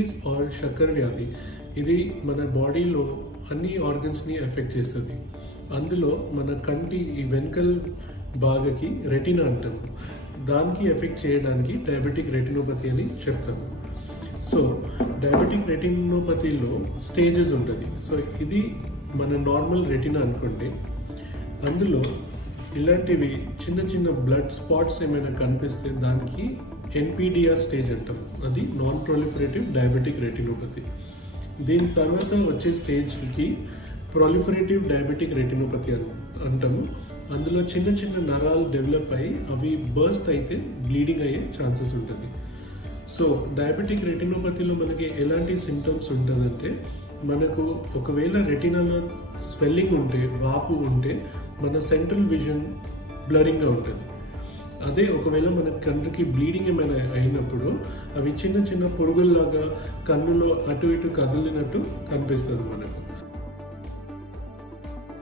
Diabetes or Shakkar వ్యాధి ఇది మన బాడీలో అన్ని ఆర్గన్స్ని ఎఫెక్ట్ చేస్తుంది. అందులో మన కంటి ఈ వెనకల్ భాగకి రెటినా అంటాము, దానికి ఎఫెక్ట్ చేయడానికి డయాబెటిక్ రెటినోపతి అని చెప్తాము. సో డయాబెటిక్ రెటినోపతిలో స్టేజెస్ ఉంటుంది. సో ఇది మన నార్మల్ రెటినా అనుకోండి, అందులో ఇలాంటివి చిన్న చిన్న బ్లడ్ స్పాట్స్ ఏమైనా కనిపిస్తే దానికి ఎన్పిడిఆర్ స్టేజ్ అంటాం, అది నాన్ ప్రొలిఫరేటివ్ డయాబెటిక్ రెటినోపతి. దీని తర్వాత వచ్చే స్టేజ్కి ప్రొలిఫరేటివ్ డయాబెటిక్ రెటినోపతి అంటాము. అందులో చిన్న చిన్న నరాలు డెవలప్ అయ్యి అవి బర్స్ట్ అయితే బ్లీడింగ్ అయ్యే ఛాన్సెస్ ఉంటుంది. సో డయాబెటిక్ రెటినోపతిలో మనకి ఎలాంటి సిమ్టమ్స్ ఉంటుందంటే, మనకు ఒకవేళ రెటినాలో స్వెల్లింగ్ ఉంటే, వాపు ఉంటే మన సెంట్రల్ విజన్ బ్లరింగ్గా ఉంటుంది. అదే ఒకవేళ మన కన్నుకి బ్లీడింగ్ ఏమైనా అయినప్పుడు అవి చిన్న చిన్న పురుగుల్లాగా కన్నులో అటు ఇటు కదిలినట్టు కనిపిస్తుంది మనకు.